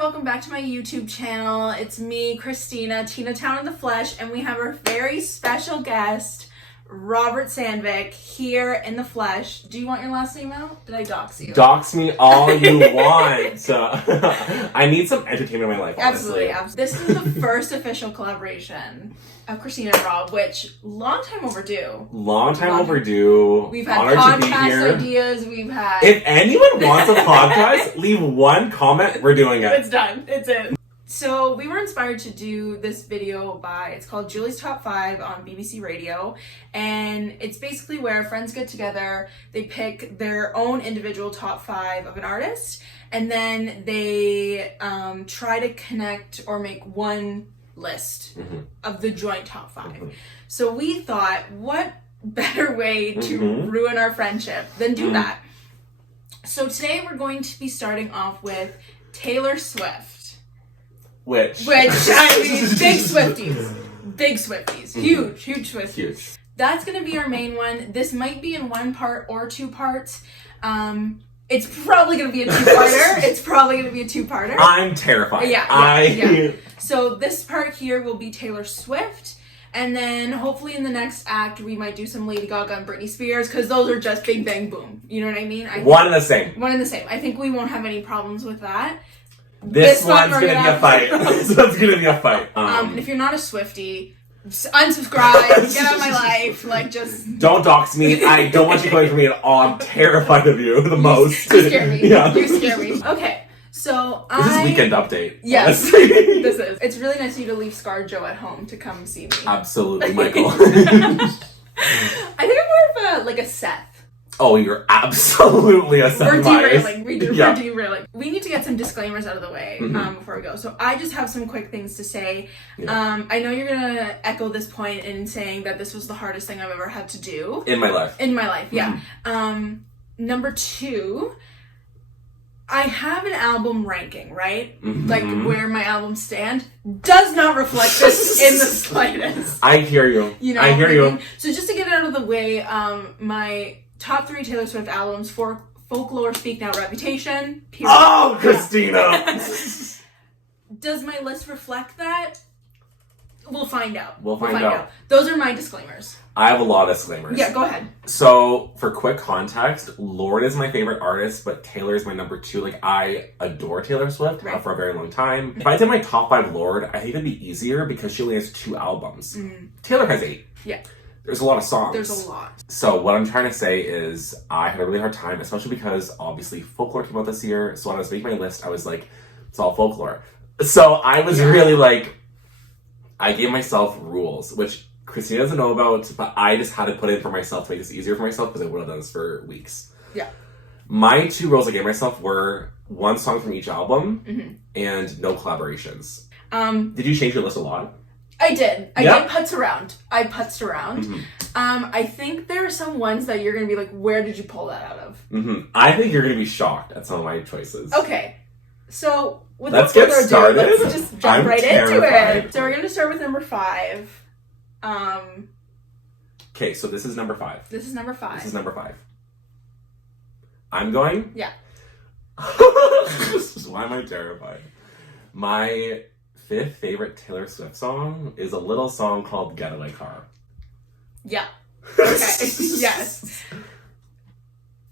welcome back to my YouTube channel. It's me, Christina, Tina Town in the flesh, and we have our very special guest, Robert Sandvik, here in the flesh. Do you want your last name out? Did I dox you? Dox me all you want. I need some entertainment in my life, honestly. Absolutely. This is the first official collaboration of Christina and Rob, which long time overdue. Overdue. We've had Honored podcast ideas. We've had. If anyone wants a podcast, leave one comment. We're doing it. It's done. It's in. So we were inspired to do this video it's called Julie's Top 5 on BBC Radio. And it's basically where friends get together, they pick their own individual top 5 of an artist, and then they try to connect or make one list of the joint top 5. So we thought, what better way to ruin our friendship than do that? So today we're going to be starting off with Taylor Swift. Which I mean, big Swifties, huge Swifties. Huge. That's gonna be our main one. This might be in one part or 2 parts. It's probably gonna be a 2-parter. I'm terrified. Yeah. So this part here will be Taylor Swift, and then hopefully in the next act we might do some Lady Gaga and Britney Spears, because those are just big bang boom. You know what I mean? One and the same. I think we won't have any problems with that. This one's gonna be a fight. This one's gonna be a fight. If you're not a Swiftie, unsubscribe, get out of my life. Just don't dox me. I don't want you coming for me at all. I'm terrified of you the most. You scare me. Yeah. You scare me. Okay, so this is weekend update. Yes, this is. It's really nice of you to leave ScarJo at home to come see me. Absolutely, Michael. I think I'm more of a Seth. Oh, you're absolutely a We're derailing. We're Yeah. derailing. We need to get some disclaimers out of the way before we go. So I just have some quick things to say. Yeah. I know you're going to echo this point in saying that this was the hardest thing I've ever had to do. In my life, yeah. Number 2, I have an album ranking, right? Like where my albums stand does not reflect this in the slightest. I hear you. I hear you. So just to get it out of the way, my top 3 Taylor Swift albums for Folklore, Speak Now, Reputation. Period. Oh, Christina! Does my list reflect that? We'll find out. We'll find out. Those are my disclaimers. I have a lot of disclaimers. Yeah, go ahead. So, for quick context, Lorde is my favorite artist, but Taylor is my number 2. I adore Taylor Swift for a very long time. If I did my top 5 Lorde, I think it'd be easier because she only has 2 albums. Taylor has 8. Yeah. There's a lot of songs. There's a lot. So what I'm trying to say is I had a really hard time, especially because obviously Folklore came out this year. So when I was making my list, I was like, it's all Folklore. So I was really I gave myself rules, which Christina doesn't know about, but I just had to put in for myself to make this easier for myself because I would have done this for weeks. Yeah. My 2 rules I gave myself were 1 song from each album and no collaborations. Did you change your list a lot? I did. I putzed around. I think there are some ones that you're going to be like, where did you pull that out of? I think you're going to be shocked at some of my choices. Okay. So, let's get started. Let's just jump into it. So we're going to start with number 5. Okay, so this is number 5. This is number 5. I'm going? Yeah. Why am I terrified? My 5th favorite Taylor Swift song is a little song called Getaway Car. Yeah. Okay. Yes.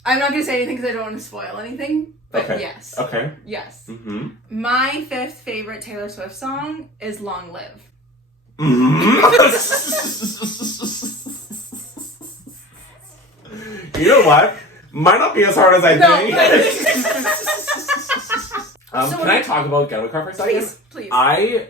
I'm not going to say anything because I don't want to spoil anything, but yes. Okay. Yes. My 5th favorite Taylor Swift song is Long Live. You know what? Might not be as hard as I think. Can I talk about Getaway Car for a second? Please. I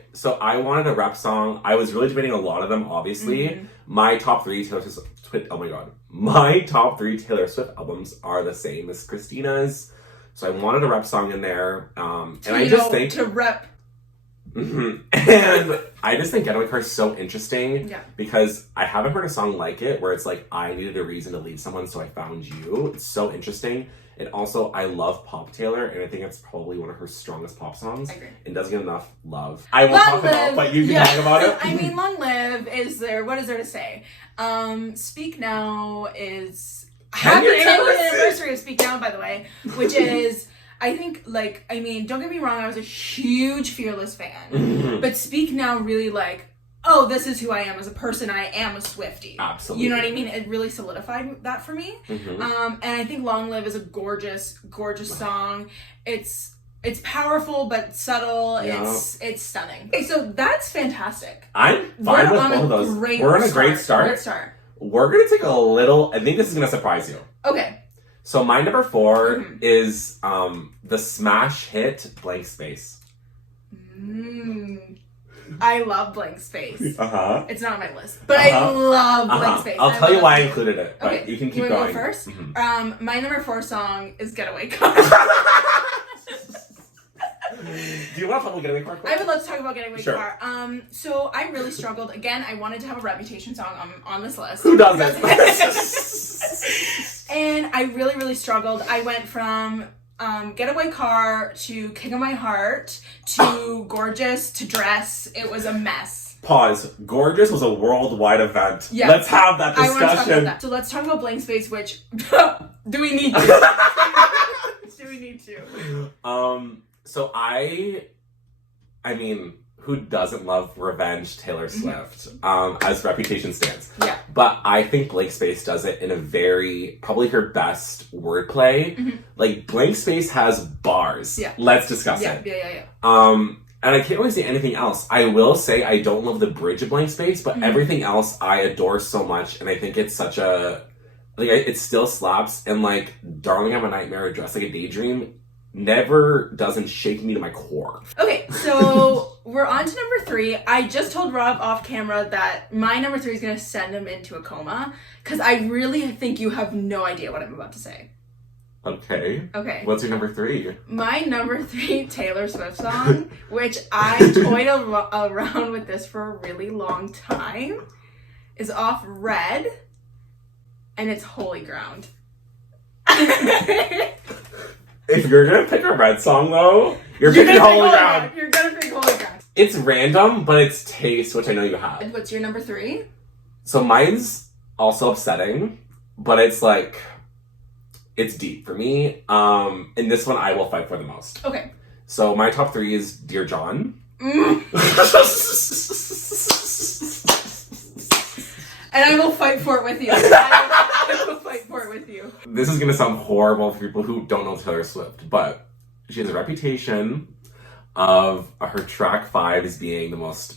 wanted a rap song. I was really debating a lot of them, obviously. My top 3 Taylor Swift... Oh my god. My top 3 Taylor Swift albums are the same as Christina's. So I wanted a rap song in there. And I just think... To rep. And I just think Getaway Car is so interesting because I haven't heard a song like it where it's like, I needed a reason to leave someone, so I found you. It's so interesting. And also, I love Pop Taylor, and I think it's probably one of her strongest pop songs. I agree. And doesn't get enough love. I won't talk about it, but you can talk about it. I mean, Long Live is there. What is there to say? Speak Now is... Happy 10th anniversary of Speak Now, by the way, which is I think, like, I mean, don't get me wrong, I was a huge Fearless fan. Mhm. But Speak Now really, like, oh, this is who I am as a person. I am a Swiftie. Absolutely. You know what I mean? It really solidified that for me. Mhm. And I think Long Live is a gorgeous, gorgeous song. It's powerful but subtle. Yeah. It's stunning. Okay, so that's fantastic. I'm fine with both of those. We're on a great start. Great start. We're going to take a little... I think this is going to surprise you. Okay. So my number 4 is the smash hit Blank Space. I love Blank Space. Uh-huh. It's not on my list, but I love Blank Space. I'll tell you why I included it, but Okay, you can keep you going. Go first? Mm-hmm. My number 4 song is Getaway Car. Do you want to talk about Getaway Car? I would love to talk about Getaway Sure. Car. So I really struggled. Again, I wanted to have a Reputation song on this list. Who doesn't? And I really, really struggled. I went from Getaway Car to King of My Heart to Gorgeous to Dress. It was a mess. Pause. Gorgeous was a worldwide event. Yeah. Let's have that I want to talk discussion. about that. So let's talk about Blank Space, which do we need to? Do we need to? So I mean, who doesn't love Revenge Taylor Swift, as Reputation stands? Yeah. But I think Blank Space does it in a very, probably her best wordplay. Like, Blank Space has bars. Yeah. Let's discuss it. Yeah. And I can't really say anything else. I will say I don't love the bridge of Blank Space, but everything else I adore so much, and I think it's such a, like, it still slaps, and, like, Darling I'm a Nightmare, Dressed Like a Daydream never doesn't shake me to my core. Okay, so we're on to number 3. I just told Rob off camera that my number 3 is going to send him into a coma, because I really think you have no idea what I'm about to say. Okay. Okay. What's your number 3? My number 3 Taylor Swift song, which I toyed around with this for a really long time, is off Red, and it's Holy Ground. If you're gonna pick a Red song, though, you're picking Holy Ground. You're gonna pick Holy Ground. It's random, but it's taste, which I know you have. What's your number 3? So mine's also upsetting, but it's like, it's deep for me. And this one I will fight for the most. Okay. So my top 3 is Dear John. And I will fight for it with you. I will fight for it with you. This is gonna sound horrible for people who don't know Taylor Swift, but she has a reputation of her track 5s being the most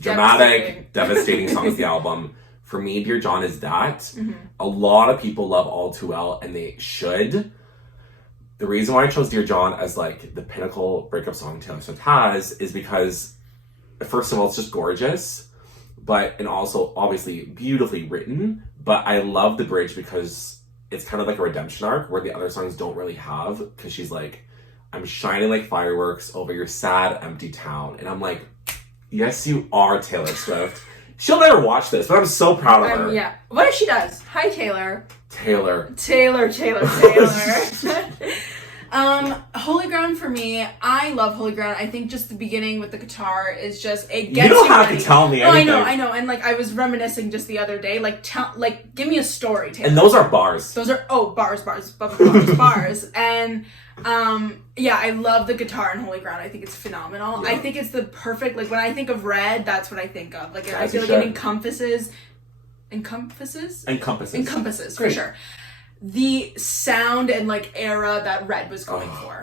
dramatic, devastating song of the album. For me, Dear John is that. A lot of people love All Too Well, and they should. The reason why I chose Dear John as, like, the pinnacle breakup song Taylor Swift has is because, first of all, it's just gorgeous, and also, obviously, beautifully written, but I love the bridge because it's kind of like a redemption arc where the other songs don't really have, because she's like, I'm shining like fireworks over your sad, empty town. And I'm like, yes, you are, Taylor Swift. She'll never watch this, but I'm so proud of her. Yeah. What if she does? Hi, Taylor. Taylor. Holy Ground for me, I love Holy Ground. I think just the beginning with the guitar is just, it gets you don't have ready. to tell me anything. I know. And, like, I was reminiscing just the other day. Like, give me a story, Taylor. And those are bars. Those are, bars. And, yeah, I love the guitar in Holy Ground. I think it's phenomenal. Yeah. I think it's the perfect, like, when I think of Red, that's what I think of. Like, I As feel you like it should. encompasses, for Great. sure, the sound and, like, era that Red was going for.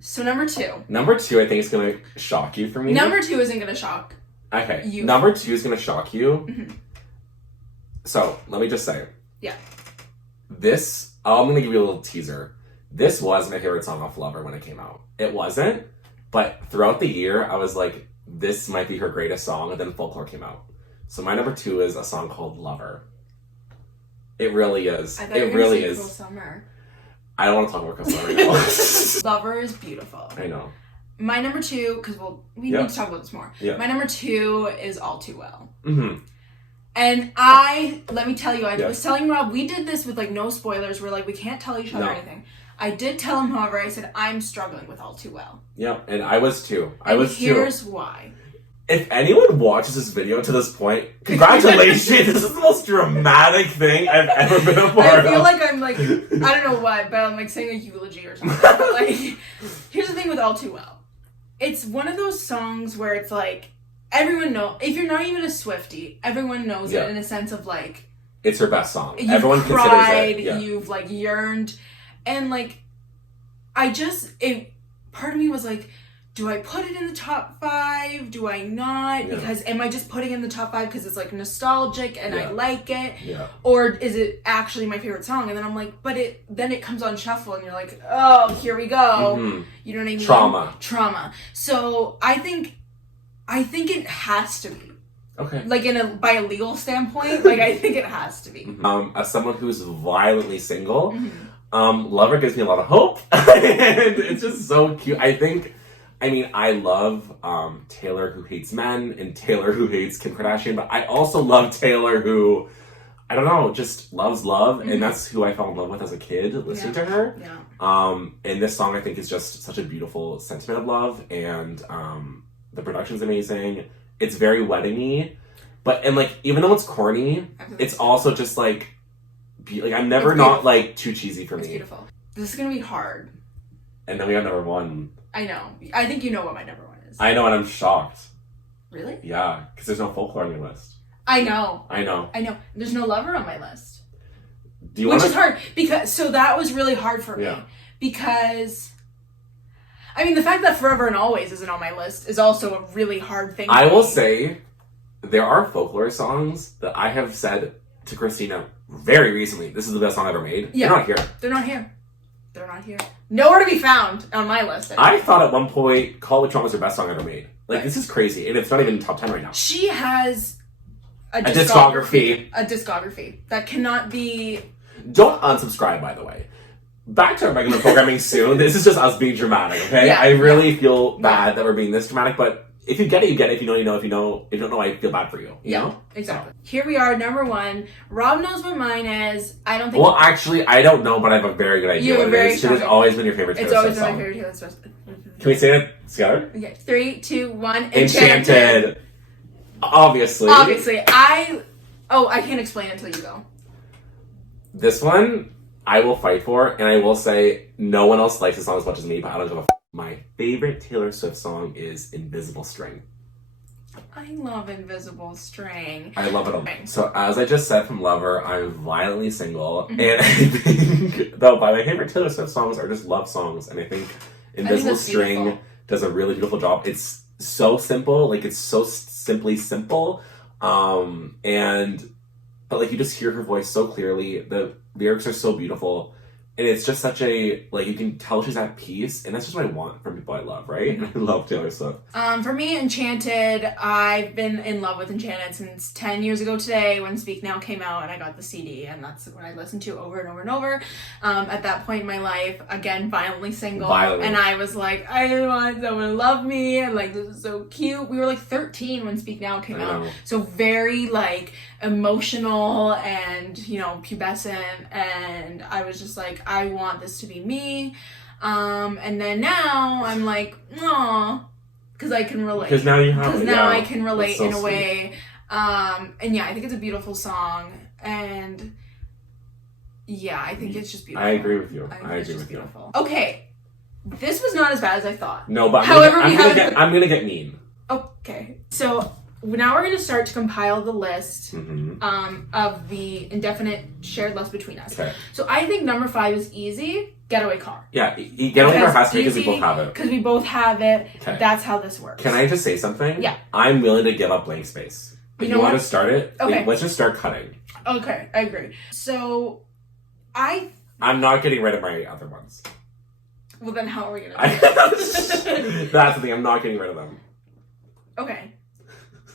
So number 2. Number 2, I think, is going to shock you for me. Number 2 isn't going to shock Okay. you. Number 2 is going to shock you. So, let me just say. Yeah. This, I'm going to give you a little teaser. This was my favorite song off Lover when it came out. It wasn't, but throughout the year, I was like, this might be her greatest song, and then Folklore came out. So my number 2 is a song called Lover. It really is. I thought It you were really gonna say is. Cruel Summer. I don't want to talk about Cruel Summer right now. Lover is beautiful. I know. My number 2, because we need to talk about this more. Yeah. My number 2 is All Too Well. Mm-hmm. And let me tell you, I was telling Rob, we did this with, like, no spoilers. We're like, we can't tell each other anything. I did tell him, however, I said, I'm struggling with All Too Well. Yeah, and I was too. Here's why. If anyone watches this video to this point, congratulations! This is the most dramatic thing I've ever been a part of. I feel like I'm like, I don't know what, but I'm like saying a eulogy or something. But like, here's the thing with All Too Well. It's one of those songs where it's like, everyone knows, if you're not even a Swiftie, everyone knows it in a sense of like, it's her best song. You've Everyone cried, considers it. Yeah. You've like yearned. And like, part of me was like, do I put it in the top 5? Do I not? Yeah. Because am I just putting it in the top 5 because it's like nostalgic and I like it? Yeah. Or is it actually my favorite song? And then I'm like, then it comes on shuffle and you're like, oh, here we go. Mm-hmm. You know what I mean? Trauma. So I think it has to be. Okay. Like by a legal standpoint, like I think it has to be. As someone who's violently single, Lover gives me a lot of hope. And it's just so cute. I love Taylor who hates men and Taylor who hates Kim Kardashian, but I also love Taylor who, I don't know, just loves love, and that's who I fell in love with as a kid, listening to her. Yeah. And this song, I think, is just such a beautiful sentiment of love, and the production's amazing. It's very wedding-y, and like, even though it's corny, it's also just like I'm never not like too cheesy for me. It's beautiful. This is gonna be hard. And then we have number 1. I know. I think you know what my number 1 is. I know, and I'm shocked. Really? Yeah, because there's no Folklore on your list. I know. There's no Lover on my list. Which is hard so that was really hard for me. Yeah. Because the fact that Forever and Always isn't on my list is also a really hard thing. I will say there are Folklore songs that I have said to Christina very recently, this is the best song I've ever made. Yeah. They're not here. Nowhere to be found on my list anymore. I thought at one point Call It Withdrawn was her best song ever made. Like, This is crazy, and it's not even in the top 10 right now. She has a discography. A discography that cannot be... Don't unsubscribe, by the way. Back to our regular programming soon. This is just us being dramatic, okay? Yeah, I really feel bad that we're being this dramatic, but if you get it, you get it. If you know, you know. If you don't know, I feel bad for you. You know? Exactly. So. Here we are, number 1. Rob knows what mine is. I don't think... Well, actually, I don't know, but I have a very good idea what it is. It has always been your favorite Taylor Swift song. It's always been my favorite Taylor Swift. Can we say it together? Okay. 3, 2, 1. Enchanted. Obviously. I can't explain it until you go. This one, I will fight for, and I will say no one else likes this song as much as me, but I don't give a My favorite Taylor Swift song is Invisible String. I love Invisible String. I love it all. So as I just said from Lover, I'm violently single, and I think, though, my favorite Taylor Swift songs are just love songs, and I think Invisible String beautiful. Does a really beautiful job. It's so simple, like it's so simply simple, but like you just hear her voice so clearly. The lyrics are so beautiful. And it's just such a, like, you can tell she's at peace, and that's just what I want from people I love, right? I love Taylor Swift. For me, Enchanted, I've been in love with Enchanted since 10 years ago today when Speak Now came out, and I got the CD, and that's what I listened to over and over and over. At that point in my life, again, violently single, and I was like, I want someone to love me, and like, this is so cute. We were like 13 when Speak Now came out, so very, like, emotional and, pubescent, and I was just like, I want this to be me. And then now I'm like, aw, because I can relate. Because now you have. Because now I can relate so in a way. And yeah, I think it's a beautiful song. And yeah, I think it's just beautiful. I agree with you. I agree with you. Okay, this was not as bad as I thought. No, but I'm gonna get mean. Okay, so now we're going to start to compile the list of the indefinite shared list between us. Okay. So I think number 5 is easy. Getaway car. Yeah, getaway car has to be because we both have it. Because we both have it. Okay. That's how this works. Can I just say something? Yeah. I'm willing to give up blank space. If you want to start it, okay. Let's just start cutting. Okay, I agree. So I'm not getting rid of my other ones. Well, then how are we going to do it? That's the thing. I'm not getting rid of them. Okay.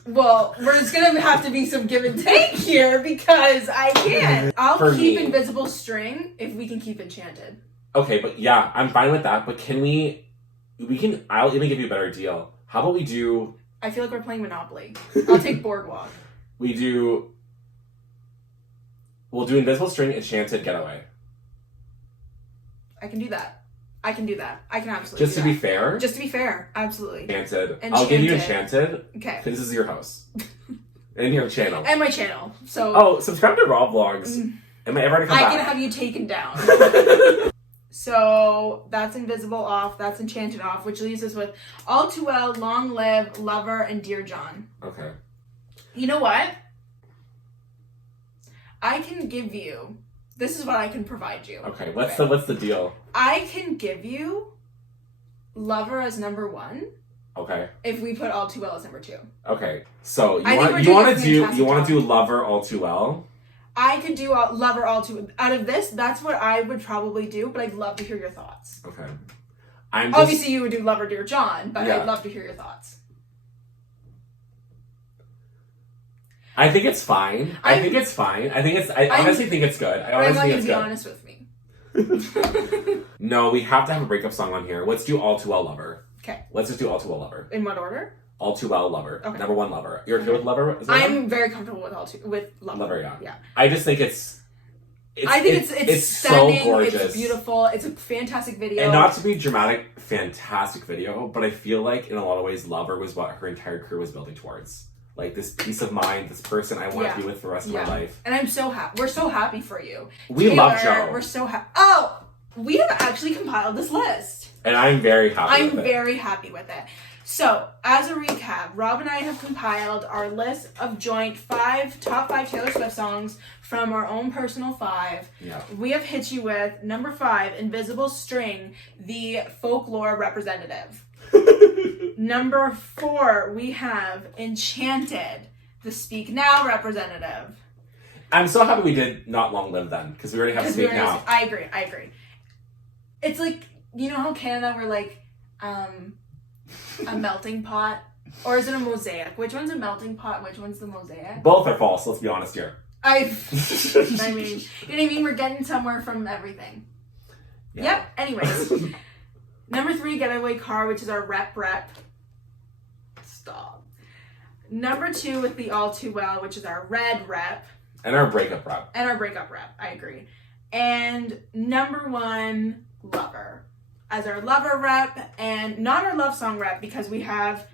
Well, there's gonna have to be some give and take here because I can't. I'll keep Invisible String if we can keep Enchanted. Okay, but yeah, I'm fine with that. But can I'll even give you a better deal. How about we do... I feel like we're playing Monopoly. I'll take Boardwalk. We'll do Invisible String, Enchanted, Getaway. I can do that. I can do that. I can absolutely Just do to that. be fair. Just to be fair, absolutely. Enchanted. I'll give you Enchanted. Okay. This is your house. And your channel. And my channel. So. Oh, subscribe to RobVlogs. Am I ever gonna come back? I can have you taken down. So that's Invisible off. That's Enchanted off, which leaves us with All Too Well, Long Live, Lover, and Dear John. Okay. You know what? I can give you. This is what I can provide you. Okay. What's the deal? I can give you Lover as number 1. Okay. If we put All Too Well as number 2. Okay. So you want to do Lover All Too Well? I could do Lover All Too. Out of this, that's what I would probably do. But I'd love to hear your thoughts. Okay. Obviously, you would do Lover, Dear John, but yeah. I'd love to hear your thoughts. I think it's fine. I honestly think it's good. I want you to be honest with me. No, we have to have a breakup song on here. Let's do All Too Well Lover. Okay. Let's just do All Too Well Lover. In what order? All Too Well Lover. Okay. Number 1 Lover. You're okay with Lover? I'm very comfortable with Lover. Lover, yeah. I just think it's stunning, so gorgeous. It's beautiful. It's a fantastic video. And not to be dramatic, fantastic video, but I feel like in a lot of ways Lover was what her entire career was building towards. Like this peace of mind, this person I want to be with for the rest of my life. And I'm so happy. We're so happy for you. We love Joe. We're so happy. Oh! We have actually compiled this list. And I'm very happy with it. I'm very happy with it. So, as a recap, Rob and I have compiled our list of joint top 5 Taylor Swift songs from our own personal 5. Yeah. We have hit you with number 5, Invisible String, the folklore representative. Number 4, we have Enchanted, the Speak Now representative. I'm so happy we did Not Long Live then, because we already have Speak Now. I agree. It's like, you know how Canada, we're like, a melting pot? Or is it a mosaic? Which one's a melting pot? Which one's the mosaic? Both are false, let's be honest here. I mean, you know what I mean? We're getting somewhere from everything. Yeah. Yep, anyways. Number 3, Getaway Car, which is our rep. Stop. Number 2 with the All Too Well, which is our red rep. And our breakup rep. I agree. And number 1, Lover. As our Lover rep, and not our love song rep, because we have,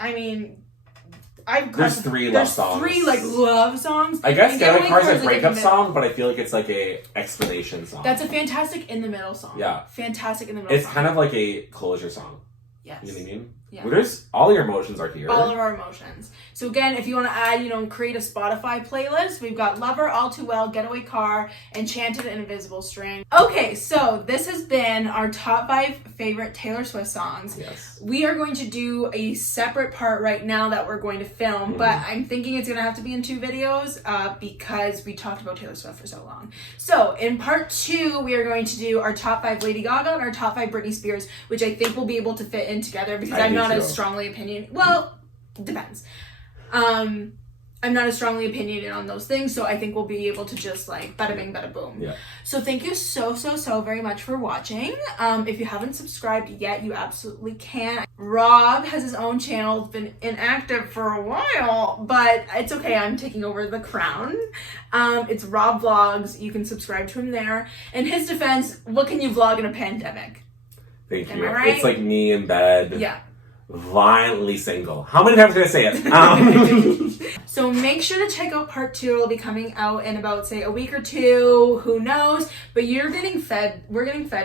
there's 3 love songs. There's 3 love songs. I guess Getaway Car is a breakup song, but I feel like it's like a explanation song. That's a fantastic in the middle song. Yeah. Fantastic in the middle song. It's kind of like a closure song. Yes. You know what I mean? Yeah. Well, there's all your emotions are here. All of our emotions. So again, if you want to add, create a Spotify playlist, we've got Lover, All Too Well, Getaway Car, Enchanted, and Invisible String. Okay, so this has been our top 5 favorite Taylor Swift songs. Yes. We are going to do a separate part right now that we're going to film, but I'm thinking it's going to have to be in 2 videos because we talked about Taylor Swift for so long. So in part 2, we are going to do our top 5 Lady Gaga and our top 5 Britney Spears, which I think we'll be able to fit in together because I'm not as strongly opinionated. Well, depends. I'm not as strongly opinionated on those things, so I think we'll be able to just like bada bing, bada boom. Yeah. So thank you so very much for watching. If you haven't subscribed yet, you absolutely can. Rob has his own channel, been inactive for a while, but it's okay, I'm taking over the crown. It's RobVlogs, you can subscribe to him there. In his defense, what can you vlog in a pandemic? Thank Am you. I right? It's like me in bed. Yeah. Violently single. How many times can I say it? So make sure to check out part 2. It'll be coming out in about, say, a week or 2. Who knows? But we're getting fed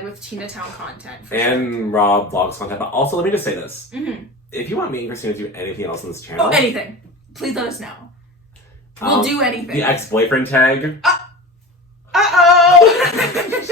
with Tina Town content. And Rob Vlogs content. But also, let me just say this. Mm-hmm. If you want me and Christina to do anything else on this channel. Oh, anything. Please let us know. We'll do anything. The ex-boyfriend tag. Uh-oh!